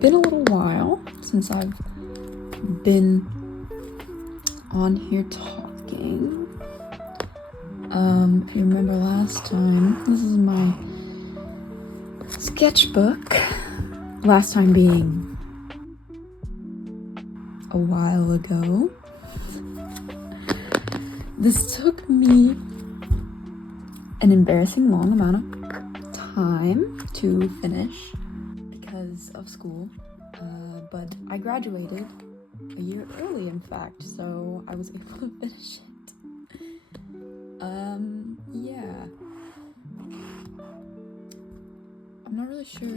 been a little while since I've been on here talking. If you remember last time, this is my sketchbook. Last time being a while ago. This took me an embarrassing long amount of time to finish because of school, but I graduated a year early, in fact, so I was able to finish it. Yeah. I'm not really sure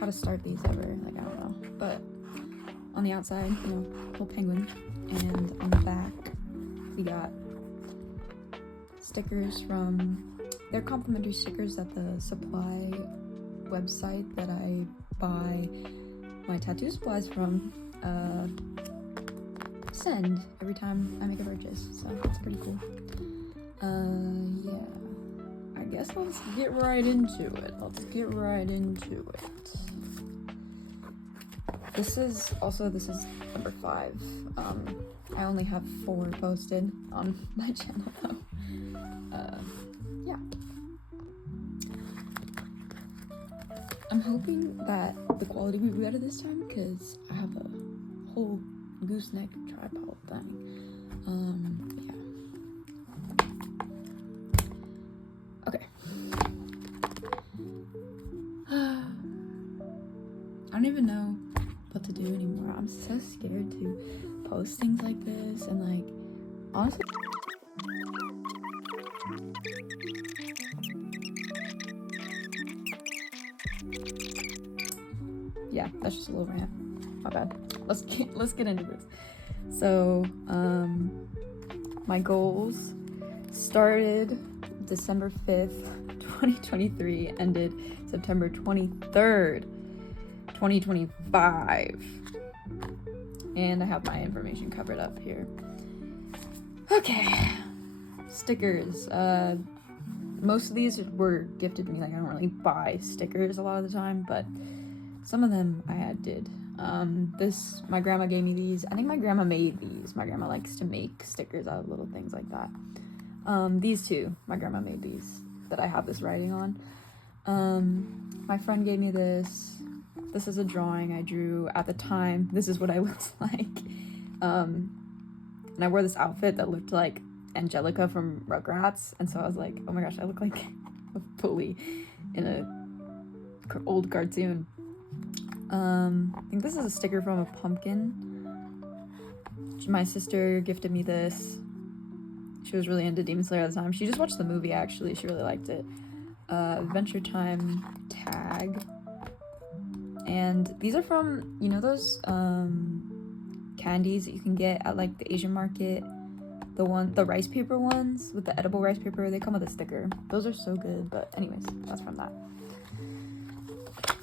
how to start these ever, I don't know, but on the outside, little penguin, and on the back, we got stickers they're complimentary stickers at the supply website that I buy my tattoo supplies from, send every time I make a purchase, so that's pretty cool. Yeah, I guess let's get right into it. This is number 5. I only have 4 posted on my channel though. Yeah. I'm hoping that the quality will be better this time because I have a whole gooseneck tripod thing. Yeah. Okay. I don't even know what to do anymore. I'm so scared to post things like this, and honestly, yeah, that's just a little rant. My bad. Let's get into this. So, my goals started December 5th, 2023, ended September 23rd, 2025. And I have my information covered up here. Okay. Stickers. Most of these were gifted to me. I don't really buy stickers a lot of the time, but some of them I did. My grandma gave me these. I think my grandma made these. My grandma likes to make stickers out of little things like that. These two, my grandma made these that I have this writing on. My friend gave me this. This is a drawing I drew at the time. This is what I looked like. And I wore this outfit that looked like Angelica from Rugrats. And so I was like, oh my gosh, I look like a bully in a old cartoon. I think this is a sticker from a pumpkin. My sister gifted me this. She was really into Demon Slayer at the time. She just watched the movie, actually. She really liked it. Adventure Time tag. And these are from, those candies that you can get at the Asian market. The rice paper ones with the edible rice paper. They come with a sticker. Those are so good. But anyways, that's from that.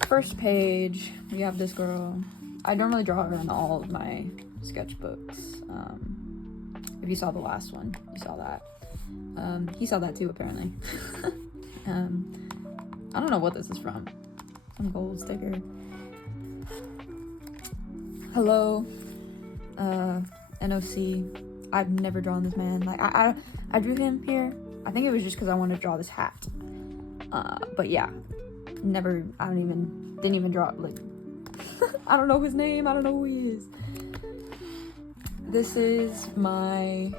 First page, we have this girl. I normally draw her in all of my sketchbooks. If you saw the last one, you saw that. He saw that too, apparently. I don't know what this is from. Some gold sticker. Hello, NOC. I've never drawn this man. I drew him here. I think it was just because I wanted to draw this hat. But yeah. Didn't even draw I don't know his name, I don't know who he is. This is my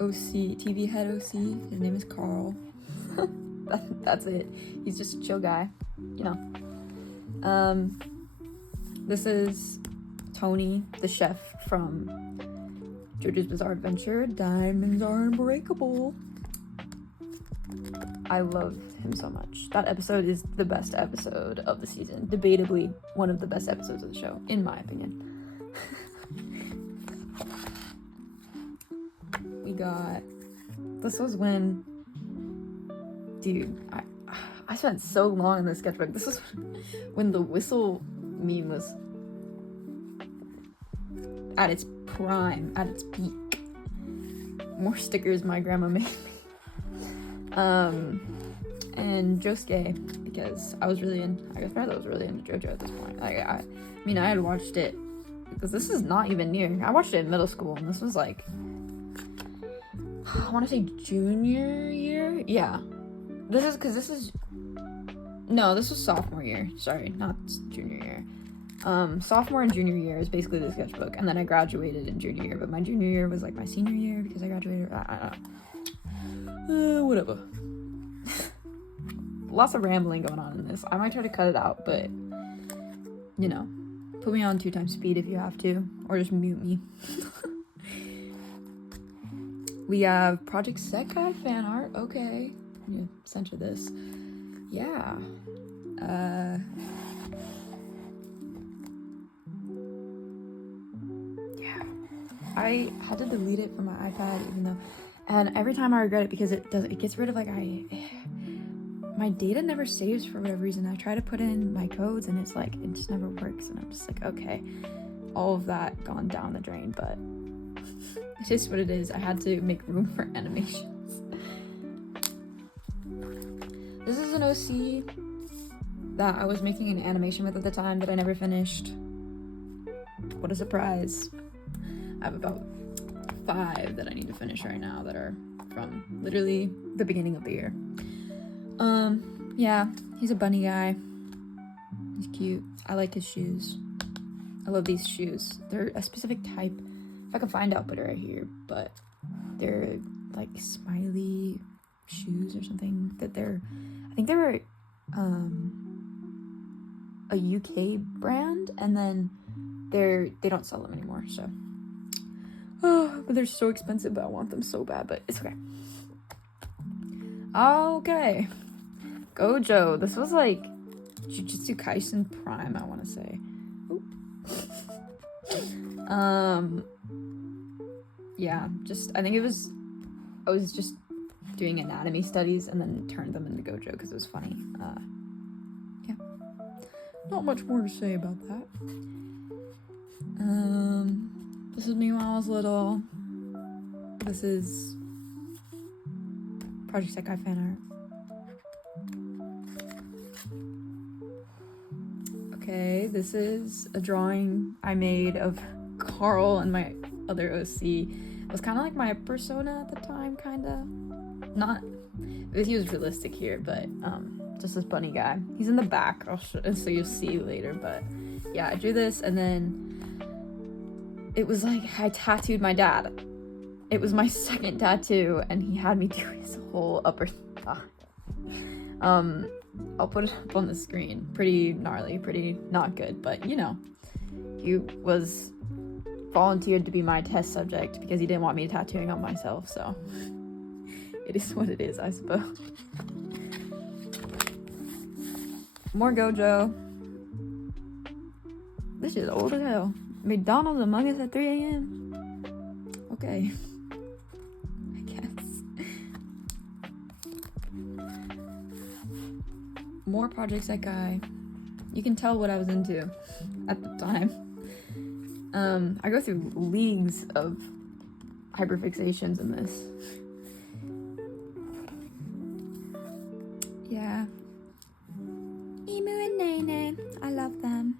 OC, TV head OC. His name is Carl. That's it. He's just a chill guy, This is Tony, the chef from JoJo's Bizarre Adventure. Diamonds are unbreakable. I love him so much. That episode is the best episode of the season. Debatably one of the best episodes of the show, in my opinion. This was when, dude, I spent so long in this sketchbook. This was when the whistle meme was at its prime, at its peak. More stickers my grandma made me. And Josuke, because I guess I was really into JoJo at this point. Like, I mean, I had watched it, because this is not even new. I watched it in middle school, and this was like, I want to say junior year? Yeah. This was sophomore year. Sorry, not junior year. Sophomore and junior year is basically the sketchbook, and then I graduated in junior year, but my junior year was like my senior year because I graduated. Whatever. Lots of rambling going on in this. I might try to cut it out, but you know, put me on 2x speed if you have to, or just mute me. We have Project Sekai fan art. Okay, I'm gonna censor this. Yeah. Yeah. I had to delete it from my iPad, even though, and every time I regret it because it gets rid of like my data never saves for whatever reason. I try to put in my codes and it's like, it just never works, and I'm just like, okay, all of that gone down the drain, but it's just what it is. I had to make room for animations. This is an OC that I was making an animation with at the time that I never finished. What a surprise. I have about 5 that I need to finish right now that are from literally the beginning of the year. Yeah, he's a bunny guy. He's cute. I like his shoes. I love these shoes. They're a specific type. If I can find out, put it right here, but they're like smiley shoes or something that I think they're a UK brand, and then they don't sell them anymore, so but they're so expensive, but I want them so bad, but it's okay. Okay, Gojo. This was like Jujutsu Kaisen Prime, I want to say. Yeah, I think I was just doing anatomy studies and then turned them into Gojo because it was funny. Yeah, not much more to say about that. This is me when I was little. This is Project Sekai fan art. Okay, this is a drawing I made of Carl and my other OC. It was kind of like my persona at the time, kind of. Not, he was realistic here, but just this bunny guy. He's in the back, so you'll see later, but yeah, I drew this, and then it was like I tattooed my dad. It was my second tattoo, and he had me do his whole upper thigh. I'll put it up on the screen. Pretty gnarly, pretty not good, but you know, he was volunteered to be my test subject because he didn't want me tattooing on myself, so it is what it is, I suppose. More Gojo. This is old as hell. McDonald's Among Us at 3 a.m. Okay. I guess. More Project Sekai. You can tell what I was into at the time. I go through leagues of hyperfixations in this. Yeah. Emu and Nene. I love them.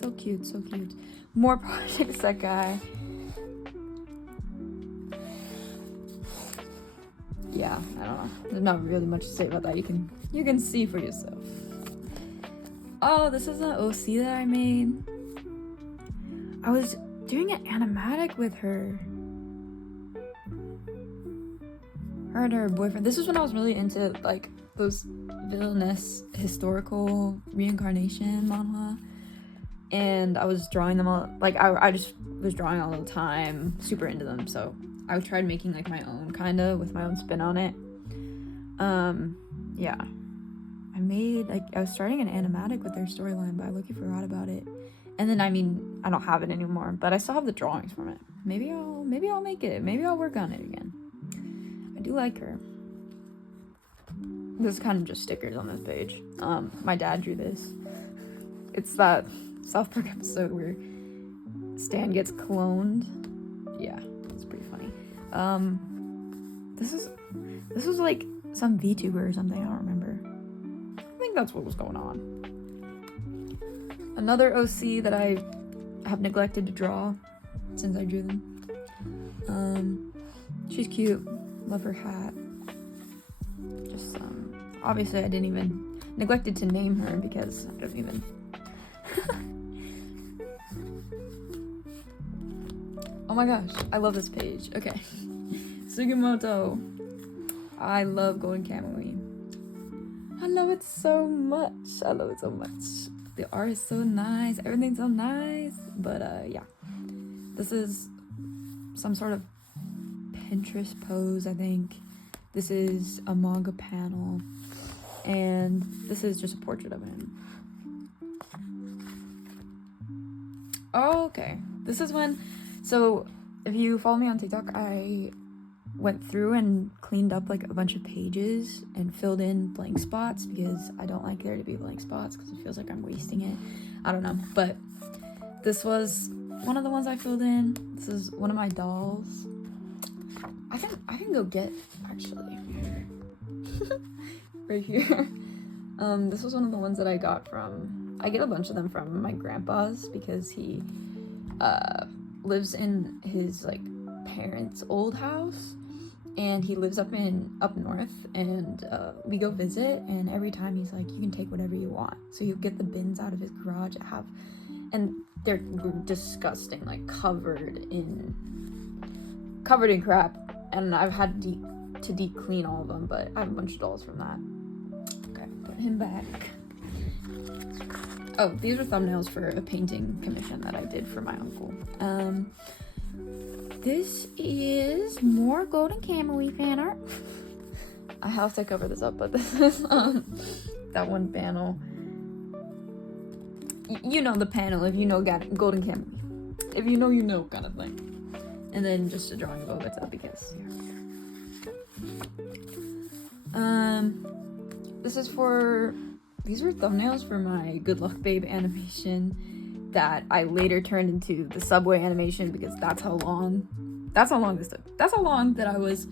So cute, so cute. More Project Sekai. Yeah, I don't know. There's not really much to say about that. You can see for yourself. Oh, this is an OC that I made. I was doing an animatic with her. Her and her boyfriend. This is when I was really into like those villainous historical reincarnation manhwa. And I was drawing them all, like I just was drawing all the time, super into them, so I tried making like my own kinda with my own spin on it. Yeah. I was starting an animatic with their storyline, but I low-key forgot about it. And then I don't have it anymore, but I still have the drawings from it. Maybe I'll make it. Maybe I'll work on it again. I do like her. This is kind of just stickers on this page. My dad drew this. It's that South Park episode where Stan gets cloned. Yeah, it's pretty funny. This was like some VTuber or something, I don't remember. think that's what was going on. Another OC that I have neglected to draw since I drew them. She's cute. Love her hat. Just, obviously I didn't even neglected to name her because I don't even. Oh my gosh, I love this page. Okay. Sugimoto. I love Golden Kamuy. I love it so much. I love it so much. The art is so nice. Everything's so nice. But yeah. This is some sort of Pinterest pose, I think. This is a manga panel. And this is just a portrait of him. Oh, okay. This is when... So, if you follow me on TikTok, I went through and cleaned up like a bunch of pages and filled in blank spots because I don't like there to be blank spots because it feels like I'm wasting it. I don't know, but this was one of the ones I filled in. This is one of my dolls. I can go get, actually. Right here. This was one of the ones that I got from, I get a bunch of them from my grandpa's because he lives in his like parents' old house, and he lives up north, and we go visit, and every time he's like, you can take whatever you want. So you get the bins out of his garage that have, and they're disgusting, like covered in crap, and I've had to deep clean all of them, but I have a bunch of dolls from that. Okay, put him back. Oh, these are thumbnails for a painting commission that I did for my uncle. This is more Golden Kamuy fan art. I have to cover this up, but this is that one panel. You know the panel if you know Golden Kamuy. If you know, you know, kind of thing. And then just a drawing of Obita because this is for, these were thumbnails for my Good Luck Babe animation that I later turned into the Subway animation because that's how long this took. That's how long that I was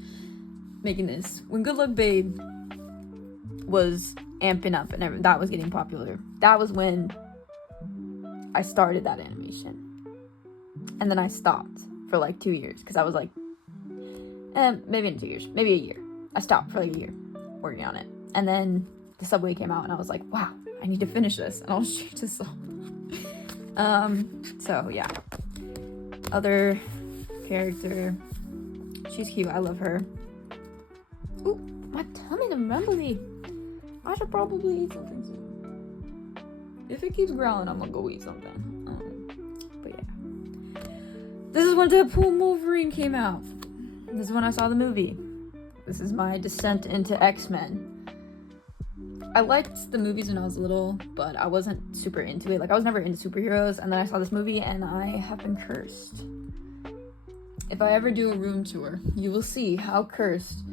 making this. When Good Luck Babe was amping up and that was getting popular, that was when I started that animation. And then I stopped for like 2 years because I was like, maybe in 2 years, maybe a year. I stopped for like a year working on it. And then the Subway came out and I was like, wow, I need to finish this and I'll shoot this off. So yeah. Other character. She's cute. I love her. Ooh, my tummy done rumbly. I should probably eat something soon. If it keeps growling, I'm gonna go eat something. But yeah. This is when Deadpool and Wolverine came out. This is when I saw the movie. This is my descent into X-Men. I liked the movies when I was little, but I wasn't super into it. Like, I was never into superheroes, and then I saw this movie, and I have been cursed. If I ever do a room tour, you will see how cursed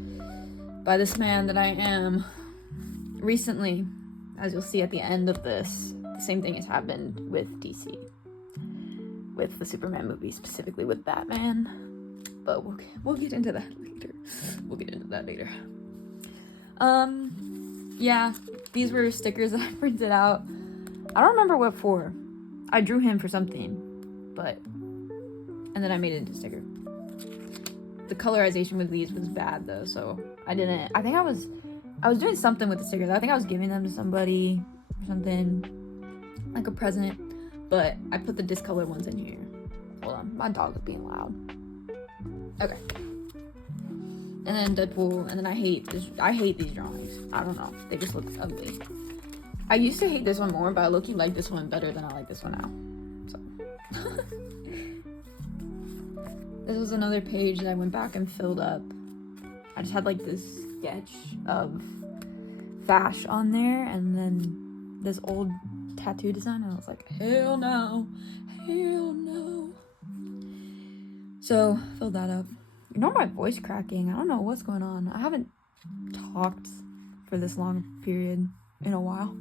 by this man that I am. Recently, as you'll see at the end of this, the same thing has happened with DC. With the Superman movie, specifically with Batman. But we'll get into that later. Yeah, these were stickers that I printed out. I don't remember what for. I drew him for something, and then I made it into a sticker. The colorization with these was bad though, so I didn't. I think I was doing something with the stickers. I think I was giving them to somebody or something, like a present, but I put the discolored ones in here. Hold on, my dog is being loud. Okay. And then Deadpool, and then I hate these drawings. I don't know, they just look ugly. I used to hate this one more, but I low-key like this one better than I like this one now. So. This was another page that I went back and filled up. I just had like this sketch of Vash on there, and then this old tattoo design, and I was like, hell no. So, filled that up. Ignore my voice cracking. I don't know what's going on. I haven't talked for this long period in a while.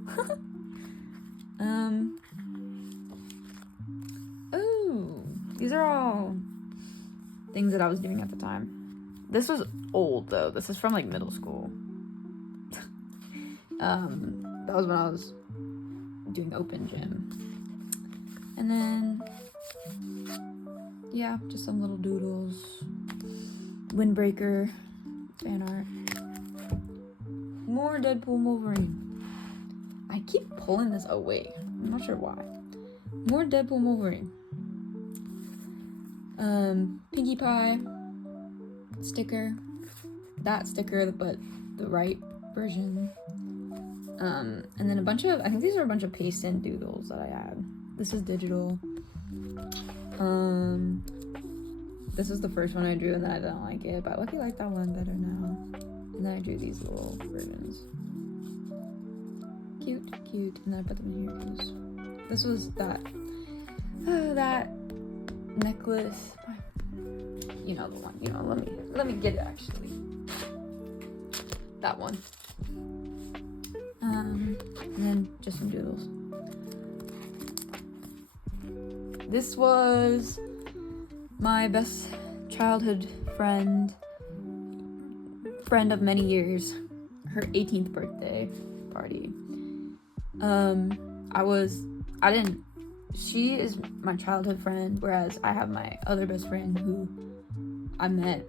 Ooh, these are all things that I was doing at the time. This was old though. This is from like middle school. That was when I was doing open gym. And then, yeah, just some little doodles. Windbreaker fan art. More Deadpool Wolverine. I keep pulling this away. I'm not sure why. More Deadpool Wolverine. Pinkie Pie sticker. That sticker, but the right version. And then a bunch of, I think these are a bunch of paste in doodles that I had. This is digital. This is the first one I drew, and then I didn't like it, but I luckily like that one better now. And then I drew these little versions. Cute, cute. And then I put them in here because this was that necklace. You know the one. You know, let me get it actually. That one. And then just some doodles. This was my best childhood friend of many years, her 18th birthday party. She is my childhood friend, whereas I have my other best friend who I met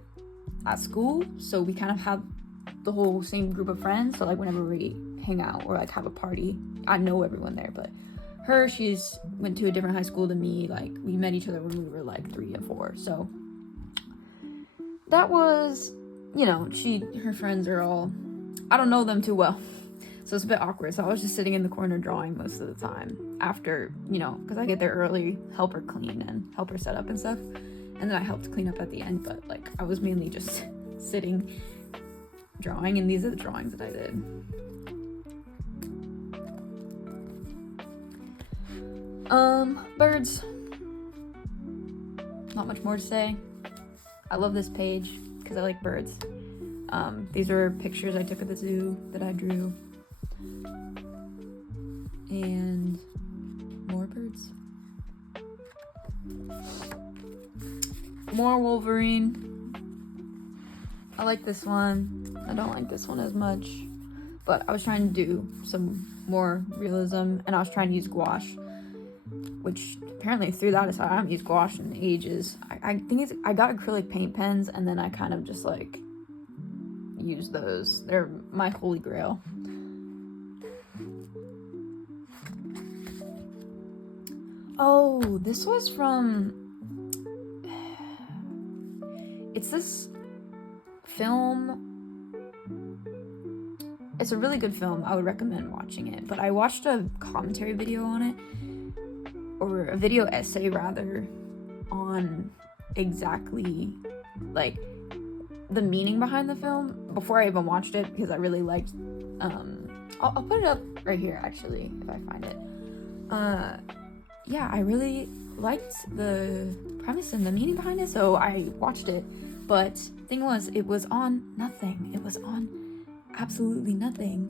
at school, so we kind of have the whole same group of friends, so like whenever we hang out or like have a party, I know everyone there, but she's went to a different high school than me. Like, we met each other when we were like 3 and 4. So that was, you know, her friends are all, I don't know them too well. So it's a bit awkward. So I was just sitting in the corner drawing most of the time after, you know, because I get there early, help her clean and help her set up and stuff. And then I helped clean up at the end. But like, I was mainly just sitting drawing, and these are the drawings that I did. Birds. Not much more to say. I love this page because I like birds. These are pictures I took at the zoo that I drew. And more birds. More Wolverine. I like this one. I don't like this one as much. But I was trying to do some more realism, and I was trying to use gouache, which apparently threw that aside. I haven't used gouache in ages. I think I got acrylic paint pens, and then I kind of just like use those. They're my holy grail. Oh, this was from, it's this film. It's a really good film. I would recommend watching it. But I watched a commentary video on it, or a video essay rather, on exactly like the meaning behind the film before I even watched it, because I really liked, I'll put it up right here actually if I find it. Yeah, I really liked the premise and the meaning behind it, so I watched it. But thing was, it was on nothing. It was on absolutely nothing.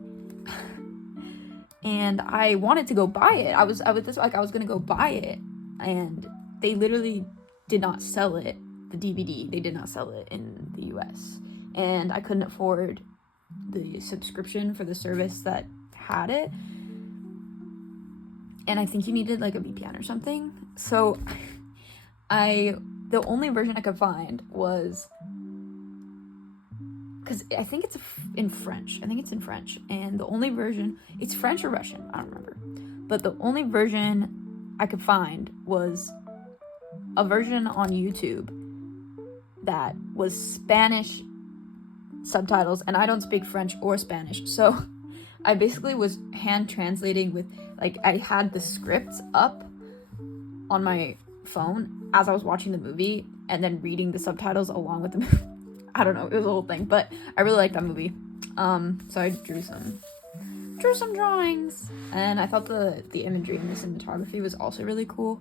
And I wanted to go buy it. I was gonna go buy it, and they literally did not sell it. The DVD, they did not sell it in the US, and I couldn't afford the subscription for the service that had it, and I think you needed like a VPN or something. So the only version I could find was, because I think it's in French. And the only version, it's French or Russian, I don't remember. But the only version I could find was a version on YouTube that was Spanish subtitles, and I don't speak French or Spanish. So I basically was hand translating with, like, I had the scripts up on my phone as I was watching the movie, and then reading the subtitles along with the movie. I don't know, it was a whole thing, but I really liked that movie. So I drew some drawings, and I thought the imagery and the cinematography was also really cool.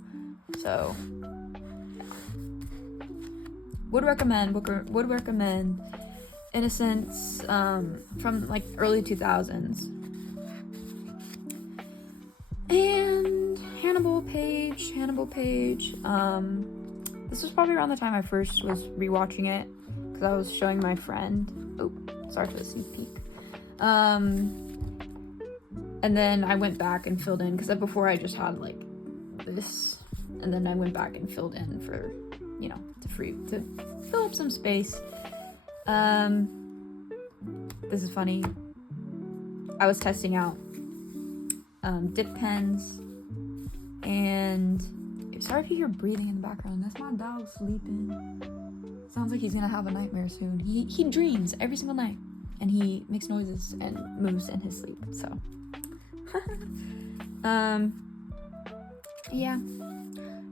So yeah. Would recommend Innocence, from like early 2000s. And Hannibal Page. This was probably around the time I first was rewatching it, because I was showing my friend. Oh, sorry for the sneak peek. And then I went back and filled in, because before I just had like this, and then I went back and filled in for, you know, to fill up some space. This is funny. I was testing out dip pens, and sorry if you hear breathing in the background. That's my dog sleeping. Sounds like he's gonna have a nightmare soon. He dreams every single night, and he makes noises and moves in his sleep. So, yeah,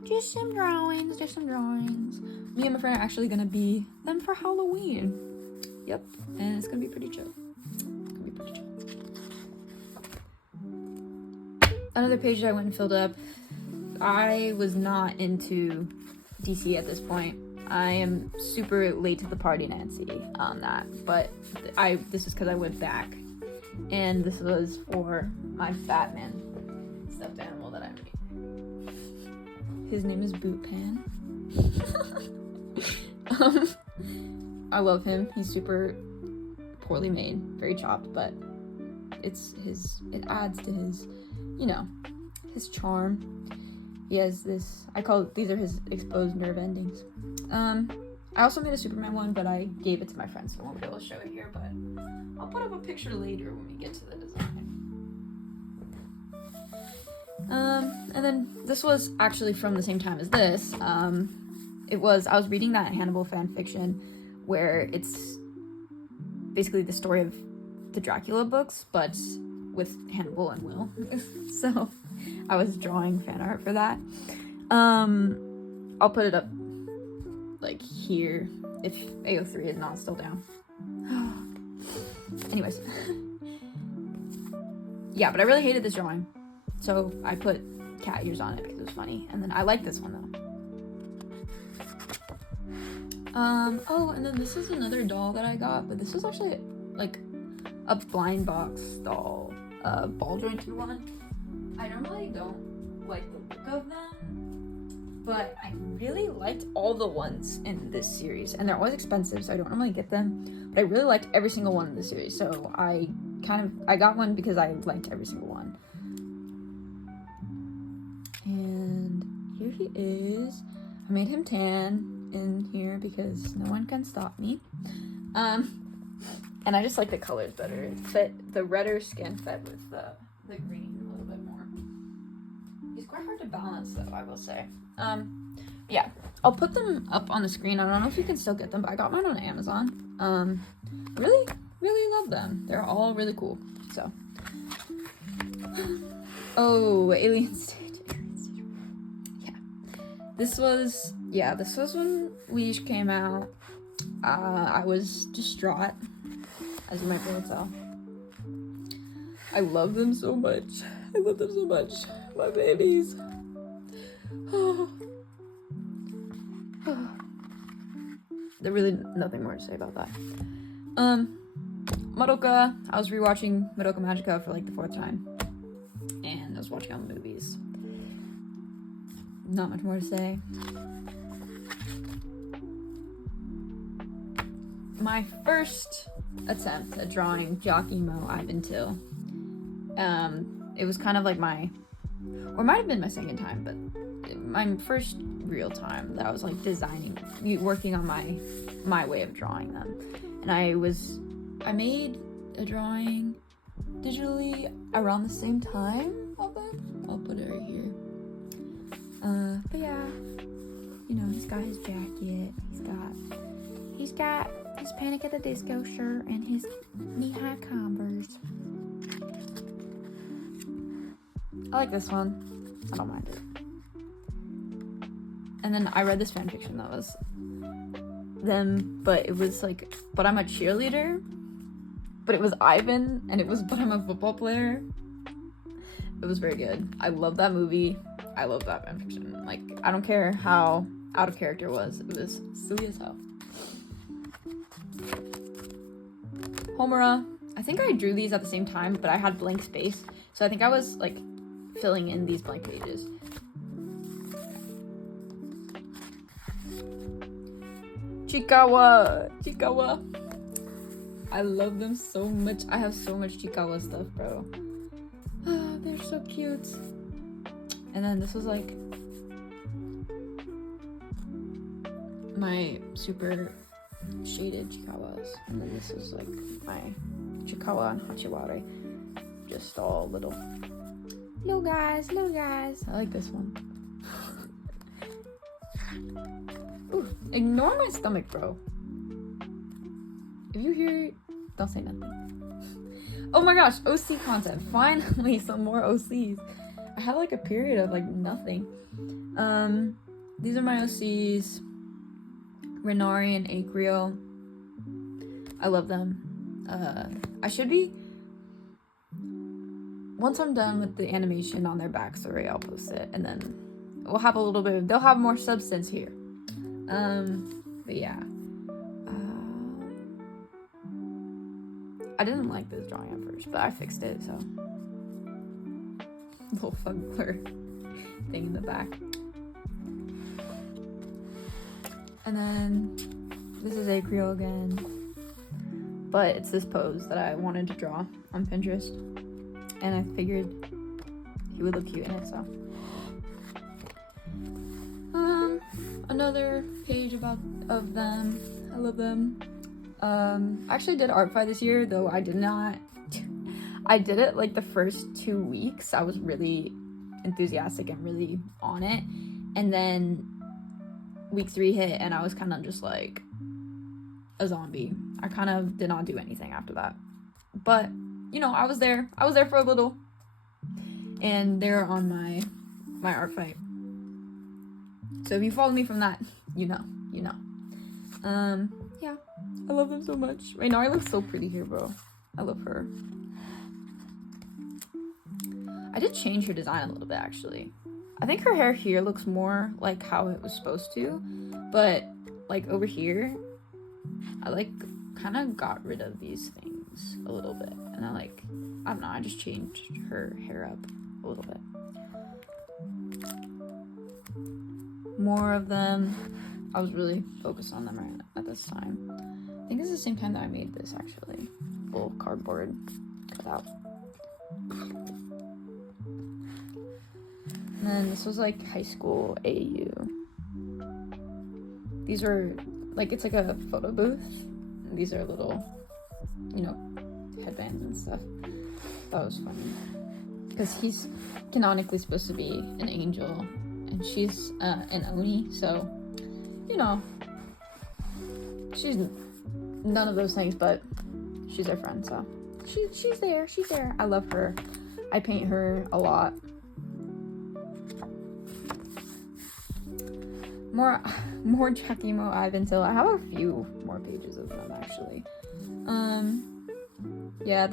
just some drawings. Me and my friend are actually gonna be them for Halloween. Yep, and it's gonna be pretty chill. Another page that I went and filled up. I was not into DC at this point. I am super late to the party, Nancy, on that. But this is because I went back, and this was for my Batman stuffed animal that I made. His name is Boot Pan. I love him. He's super poorly made, very chopped, but it adds to his, you know, his charm. He has this, these are his exposed nerve endings. I also made a Superman one, but I gave it to my friends, so I won't be able to show it here, but I'll put up a picture later when we get to the design. And then this was actually from the same time as this. I was reading that Hannibal fan fiction where it's basically the story of the Dracula books, but with Hannibal and Will. So I was drawing fan art for that. I'll put it up like here if AO3 is not still down. Anyways. Yeah, but I really hated this drawing. So I put cat ears on it because it was funny. And then I like this one though. Oh, and then this is another doll that I got, but this was actually like a blind box doll, ball jointed one. I normally don't like the look of them, but I really liked all the ones in this series, and they're always expensive, so I don't normally get them, but I really liked every single one in the series, so I got one because I liked every single one. And here he is. I made him tan in here because no one can stop me. And I just like the colors better. It fit, the redder skin fit with the green a little bit more. He's quite hard to balance though, I will say. Yeah, I'll put them up on the screen. I don't know if you can still get them, but I got mine on Amazon. Really love them. They're all really cool, so. Oh, Alien Stage. This was when Leash came out. I was distraught, as you might be able to tell. I love them so much. My babies. There's really nothing more to say about that. Madoka. I was rewatching Madoka Magica for like the 4th time. And I was watching all the movies. Not much more to say. My first attempt at drawing Giacomo Ivan Till. It was kind of like it might have been my second time, but my first real time that I was like working on my way of drawing them. And I made a drawing digitally around the same time of it. I'll put it right here. But yeah, you know, he's got his jacket, he's got his Panic at the Disco shirt and his knee-high Converse. I like this one. I don't mind it. And then I read this fanfiction that was them, but it was like, but I'm a cheerleader, but it was Ivan, and it was, but I'm a football player. It was very good. I love that movie. I love that fanfiction. Like, I don't care how out of character it was silly as hell. Homura. I think I drew these at the same time, but I had blank space, so I think I was like filling in these blank pages. Chikawa. I love them so much. I have so much Chikawa stuff, bro. so cute. And then this was like my super shaded chikawas. And then this is like my chikawa and hachiware. Just all little guys. I like this one. Ooh, ignore my stomach, bro. If you hear it, don't say nothing. Oh my gosh, OC content. Finally, some more OCs. I had like a period of like nothing. These are my OCs. Renari and Acreal. I love them. I should be... Once I'm done with the animation on their backstory, I'll post it. And then we'll have a little bit of... They'll have more substance here. But yeah. I didn't like this drawing at first, but I fixed it, so. Little fun blur thing in the back. And then this is Acreal again. But it's this pose that I wanted to draw on Pinterest. And I figured he would look cute in it, so. Another page of them. I love them. I actually did art fight this year, though I did not. I did it like the first 2 weeks. I was really enthusiastic and really on it. And then week 3 hit and I was kind of just like a zombie. I kind of did not do anything after that. But, you know, I was there. I was there for a little. And they're on my art fight. So if you follow me from that, you know. Yeah. I love them so much. Right now, I look so pretty here, bro. I love her. I did change her design a little bit, actually. I think her hair here looks more like how it was supposed to. But, like, over here, I, like, kind of got rid of these things a little bit. And I don't know, I just changed her hair up a little bit. More of them. I was really focused on them right at this time. I think it's the same time that I made this, actually. Little cardboard cutout. And then this was like high school AU. These were like, it's like a photo booth. And these are little, you know, headbands and stuff. That was funny. Because he's canonically supposed to be an angel. And she's an Oni, so, you know, she's none of those things, but she's our friend, so she's there. I love her. I paint her a lot. More Jackimo Ivan Till. I have a few more pages of them, actually. Yeah,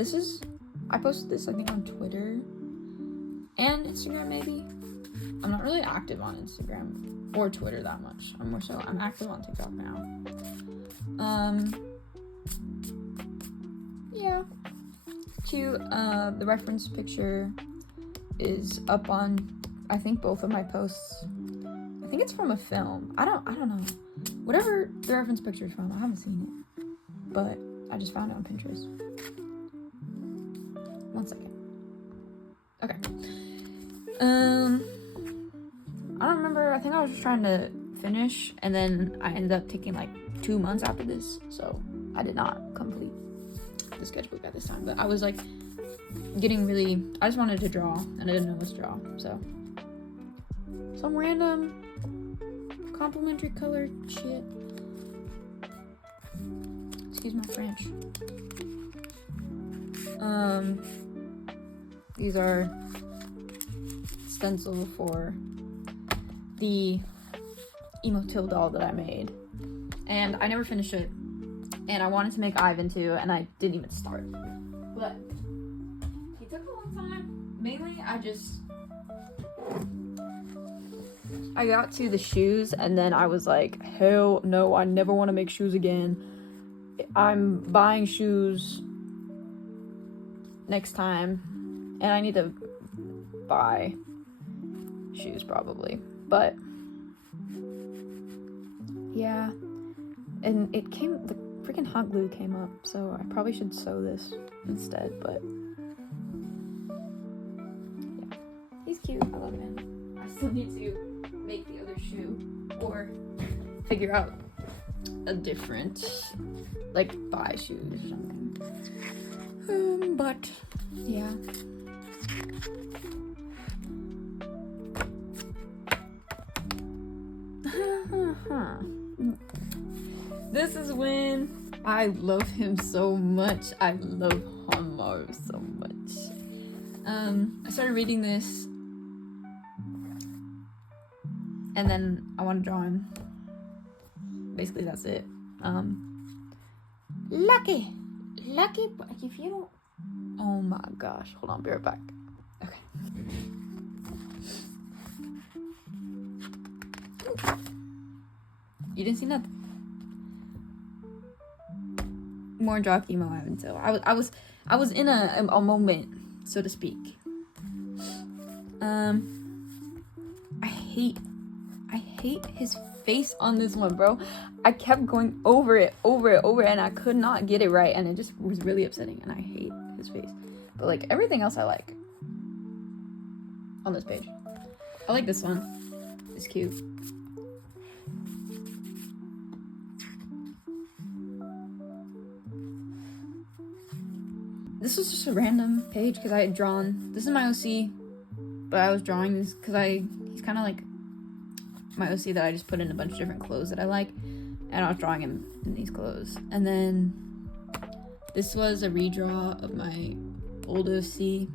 I posted this, I think, on Twitter and Instagram, maybe. I'm not really active on Instagram or Twitter that much. I'm active on TikTok now. Yeah. Cute. The reference picture is up on, I think, both of my posts. I think it's from a film. I don't know. Whatever the reference picture is from, I haven't seen it. But I just found it on Pinterest. 1 second. Okay. I don't remember. I think I was just trying to finish, and then I ended up taking like 2 months after this, so I did not complete the sketchbook at this time. But I was like getting really, I just wanted to draw, and I didn't know what to draw, so some random complementary color shit. Excuse my French. These are stencil for the Emotil doll that I made, and I never finished it, and I wanted to make Ivan too, and I didn't even start, but he took a long time. Mainly I got to the shoes, and then I was like, hell no, I never want to make shoes again. I'm buying shoes next time, and I need to buy shoes probably, but yeah. And the freaking hot glue came up, so I probably should sew this instead, but yeah. dog, and I still need to make the other shoe or figure out a different, like, buy shoes or something. But yeah. This is when I love him so much. I love Hanmaru so much. I started reading this, and then I want to draw him. Basically, that's it. Lucky, if you don't. Oh my gosh! Hold on, be right back. Okay. You didn't see nothing. More Jockimo I haven't told. I was in a moment, so to speak. I hate his face on this one, bro. I kept going over it, and I could not get it right, and it just was really upsetting, and I hate his face. But like everything else I like on this page. I like this one. It's cute. This was just a random page because I had drawn. This is my OC, but I was drawing this because he's kind of like my OC that I just put in a bunch of different clothes that I like, and I was drawing him in these clothes. And then this was a redraw of my old OC.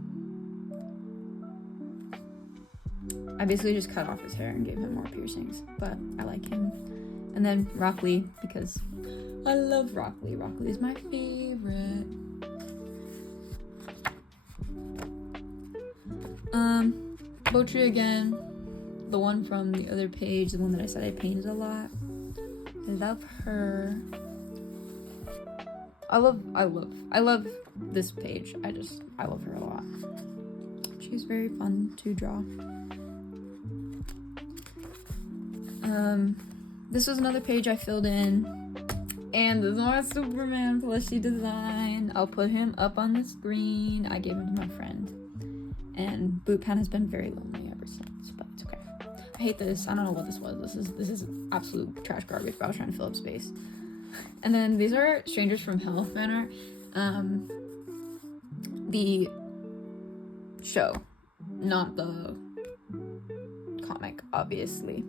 I basically just cut off his hair and gave him more piercings, but I like him. And then Rock Lee, because I love Rock Lee. Rock Lee is my favorite. Botry again, the one from the other page, the one that I said I painted a lot. I love her. I love this page. I love her a lot. She's very fun to draw. This was another page I filled in, and this is my Superman plushie design. I'll put him up on the screen. I gave him to my friend. And Bootpan has been very lonely ever since, but it's okay. I hate this. I don't know what this was. This is absolute trash garbage, but I was trying to fill up space. And then these are Strangers from Hell fan art. The show, not the comic, obviously.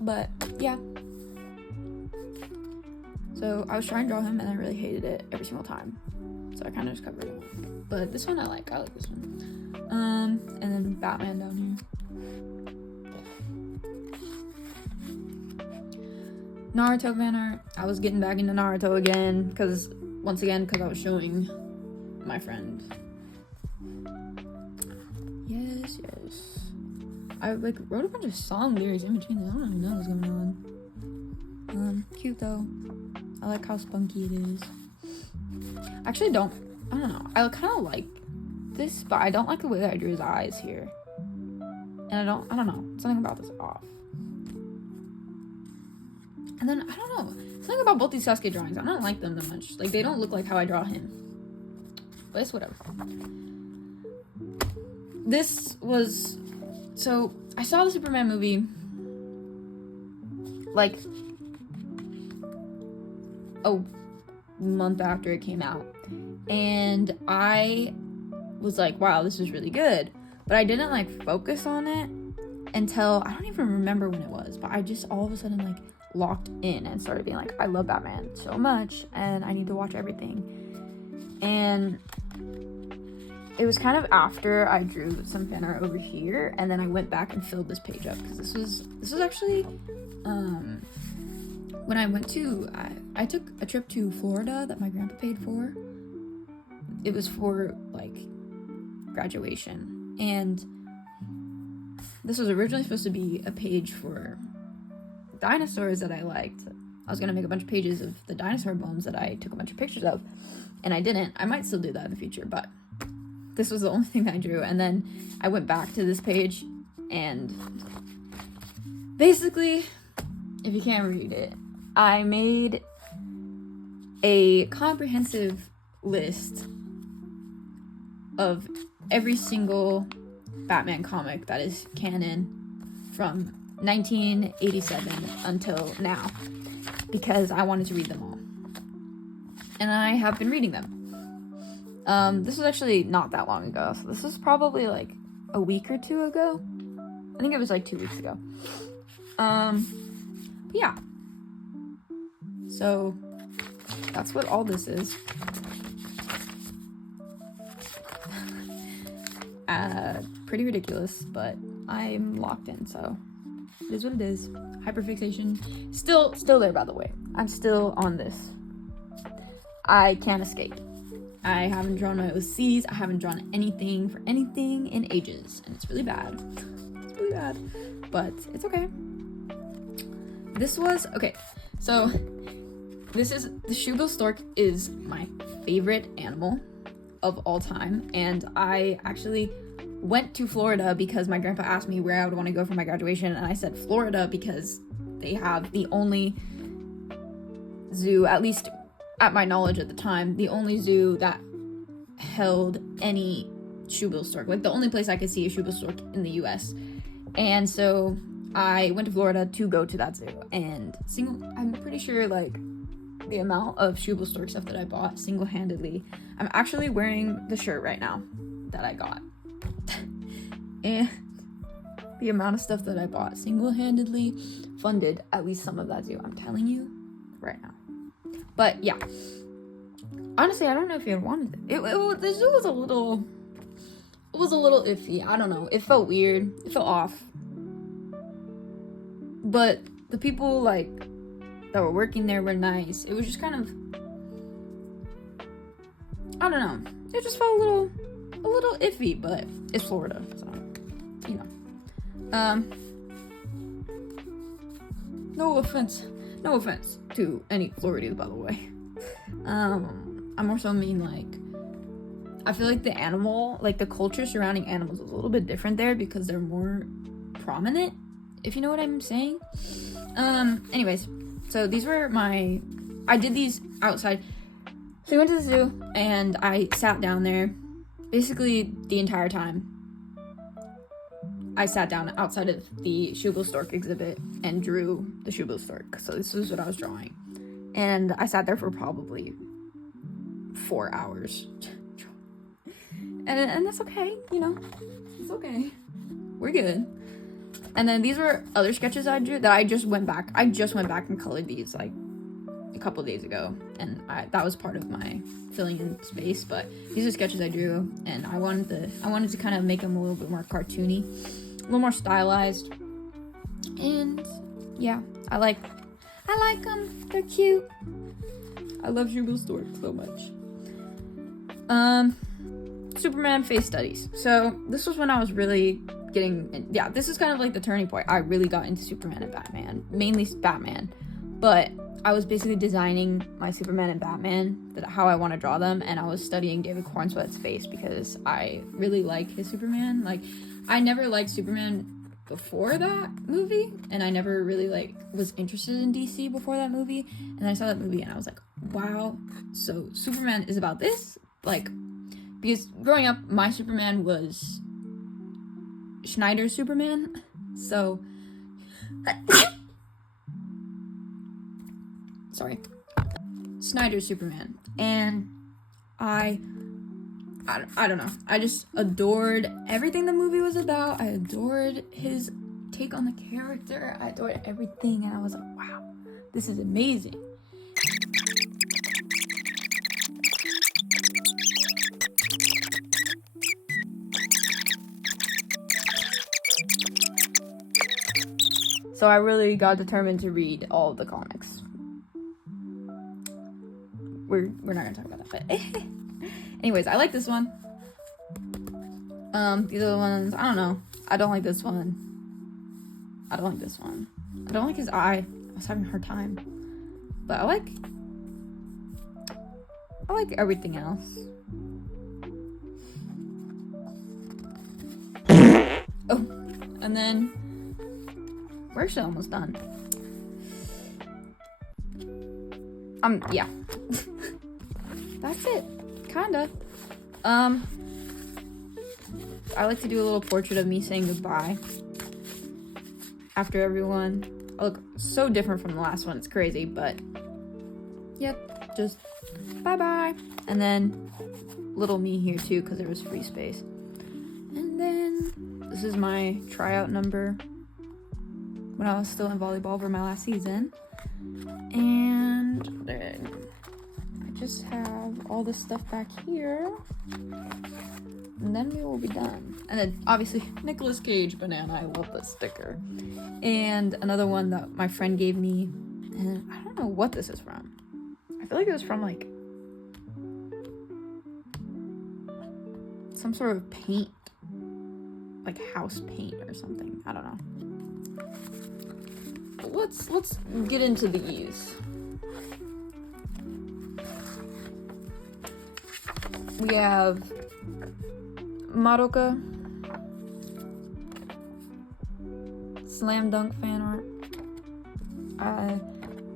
But yeah. So I was trying to draw him, and I really hated it every single time. So I kind of just covered him up. But this one I like this one. And then Batman down here. Naruto fan art. I was getting back into Naruto again, because I was showing my friend. Yes. I like wrote a bunch of song lyrics in between. I don't even know what's going on. Cute though. I like how spunky it is. Actually, I don't know. I kind of like this, but I don't like the way that I drew his eyes here. And I don't know. Something about this off. And then, I don't know. Something about both these Sasuke drawings. I don't like them that much. Like, they don't look like how I draw him. But it's whatever. This was... So, I saw the Superman movie, like, a month after it came out. And I was like, wow, this is really good. But I didn't, like, focus on it until, I don't even remember when it was, but I just all of a sudden, like, locked in and started being like, I love Batman so much, and I need to watch everything. And it was kind of after I drew some fan art over here, and then I went back and filled this page up, because this was actually, when I went to, I took a trip to Florida that my grandpa paid for. It was for, like, graduation, and this was originally supposed to be a page for dinosaurs that I liked. I was gonna make a bunch of pages of the dinosaur bones that I took a bunch of pictures of, and I didn't. I might still do that in the future, but this was the only thing that I drew. And then I went back to this page, and basically, if you can't read it, I made a comprehensive list of every single Batman comic that is canon from 1987 until now, because I wanted to read them all. And I have been reading them. This was actually not that long ago, so this was probably like a week or two ago. I think it was like 2 weeks ago. But yeah. So that's what all this is. Pretty ridiculous, but I'm locked in, so it is what it is. Hyperfixation. Still there, by the way. I'm still on this. I can't escape. I haven't drawn my OCs. I haven't drawn anything for anything in ages, and it's really bad. It's really bad, but it's okay. So the shoebill stork is my favorite animal of all time, and I actually went to Florida because my grandpa asked me where I would want to go for my graduation, and I said Florida because they have the only zoo, at least at my knowledge at the time, the only zoo that held any shoebill stork. Like, the only place I could see a shoebill stork in the US. And so I went to Florida to go to that zoo, and I'm pretty sure, like, the amount of shoebill stork stuff that I bought single-handedly. I'm actually wearing the shirt right now that I got. And the amount of stuff that I bought single-handedly funded at least some of that zoo. I'm telling you right now. But yeah, honestly, I don't know if you wanted it. The zoo was a little iffy. I don't know. It felt weird. It felt off. But the people, like, that were working there were nice. It was just kind of, I don't know. It just felt a little iffy, but it's Florida, so, you know. No offense to any Floridians, by the way. I more so mean, like, I feel like the animal, like, the culture surrounding animals is a little bit different there because they're more prominent, if you know what I'm saying. Anyways, so these were I did these outside. So we went to the zoo, and I sat down there basically the entire time. I sat down outside of the shoebill stork exhibit and drew the shoebill stork. So this is what I was drawing. And I sat there for probably 4 hours. And that's okay, you know. It's okay. We're good. And then these were other sketches I drew that I just went back and colored these like a couple days ago, and that was part of my filling in space. But these are sketches I drew, and I wanted to kind of make them a little bit more cartoony, a little more stylized. And yeah, I like them. They're cute. I love shoebill stork so much. Superman face studies. So this was when I was really this is kind of like the turning point. I really got into Superman and Batman, mainly Batman, but I was basically designing my Superman and Batman, how I want to draw them, and I was studying David Cornsweet's face because I really like his Superman. Like, I never liked Superman before that movie, and I never really was interested in DC before that movie, and then I saw that movie and I was like, wow, so Superman is about this? Because growing up, my Superman was Schneider's Superman, so Snyder's Superman, and I don't know, I just adored everything the movie was about. I adored his take on the character. I adored everything, and I was like, wow, this is amazing. So I really got determined to read all of the comics. We're not gonna talk about that, but anyways, I like this one. These other ones, I don't know. I don't like this one. I don't like this one. I don't like his eye. I was having a hard time. But I like everything else. Oh, and then we're actually almost done. Yeah. That's it. Kinda. I like to do a little portrait of me saying goodbye after everyone. I look so different from the last one, it's crazy, but yep, just bye-bye. And then little me here too, because there was free space. And then this is my tryout number when I was still in volleyball for my last season. And then I just have all this stuff back here. And then we will be done. And then obviously Nicolas Cage banana. I love this sticker. And another one that my friend gave me. And I don't know what this is from. I feel like it was from like some sort of paint. Like house paint or something. I don't know. But let's get into these. We have Madoka, Slam Dunk fan art.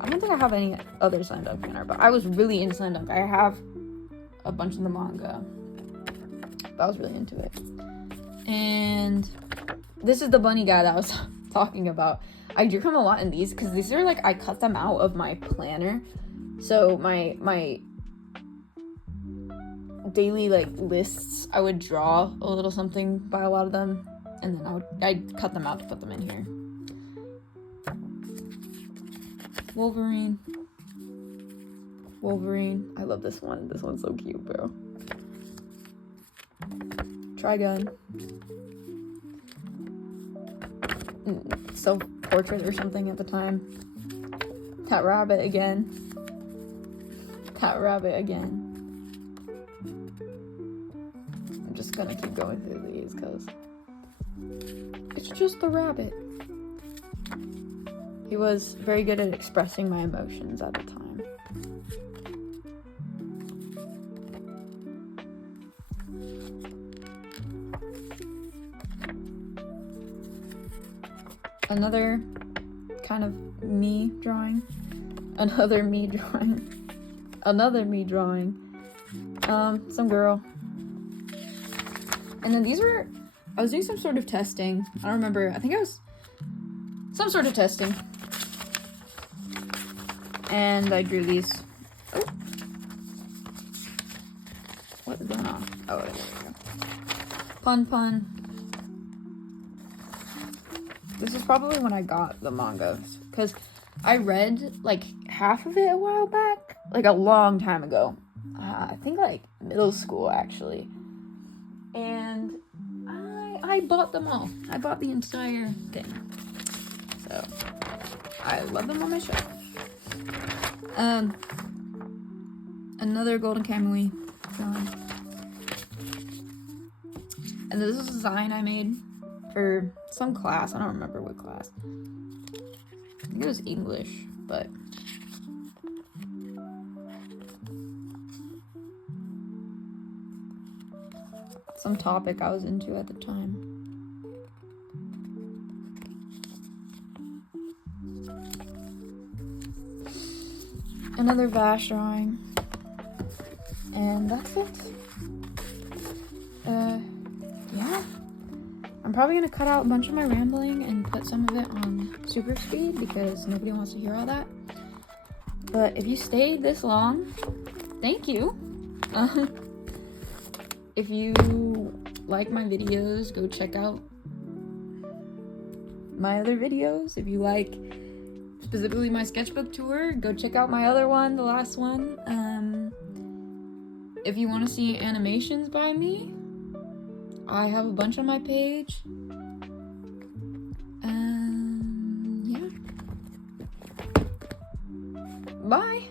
I don't think I have any other Slam Dunk fan art, but I was really into Slam Dunk. I have a bunch of the manga, but I was really into it. And this is the bunny guy that I was talking about. I drew him a lot in these because these are like, I cut them out of my planner. So my daily like lists, I would draw a little something by a lot of them, and then I'd cut them out to put them in here. Wolverine. I love this one. This one's so cute, bro. Trigun. Self-portrait or something at the time. That rabbit again. I'm just gonna keep going through these because it's just the rabbit. He was very good at expressing my emotions at the time. Another kind of me drawing. Another me drawing. Some girl. And then these were, I was doing some sort of testing. I don't remember. I think it was some sort of testing. And I drew these. Oh. What is going on? Oh, there we go. Pun. This is probably when I got the manga, because I read like half of it a while back, like a long time ago. I think like middle school actually. And I bought them all. I bought the entire thing. So I love them on my shelf. Another Golden Kamuy drawing. And this is a design I made for some class. I don't remember what class. I think it was English, but some topic I was into at the time. Another Vash drawing. And that's it. Yeah. I'm probably gonna cut out a bunch of my rambling and put some of it on super speed because nobody wants to hear all that. But if you stayed this long, thank you. If you like my videos, go check out my other videos. If you like specifically my sketchbook tour, go check out my other one, the last one. If you want to see animations by me, I have a bunch on my page. Yeah. Bye.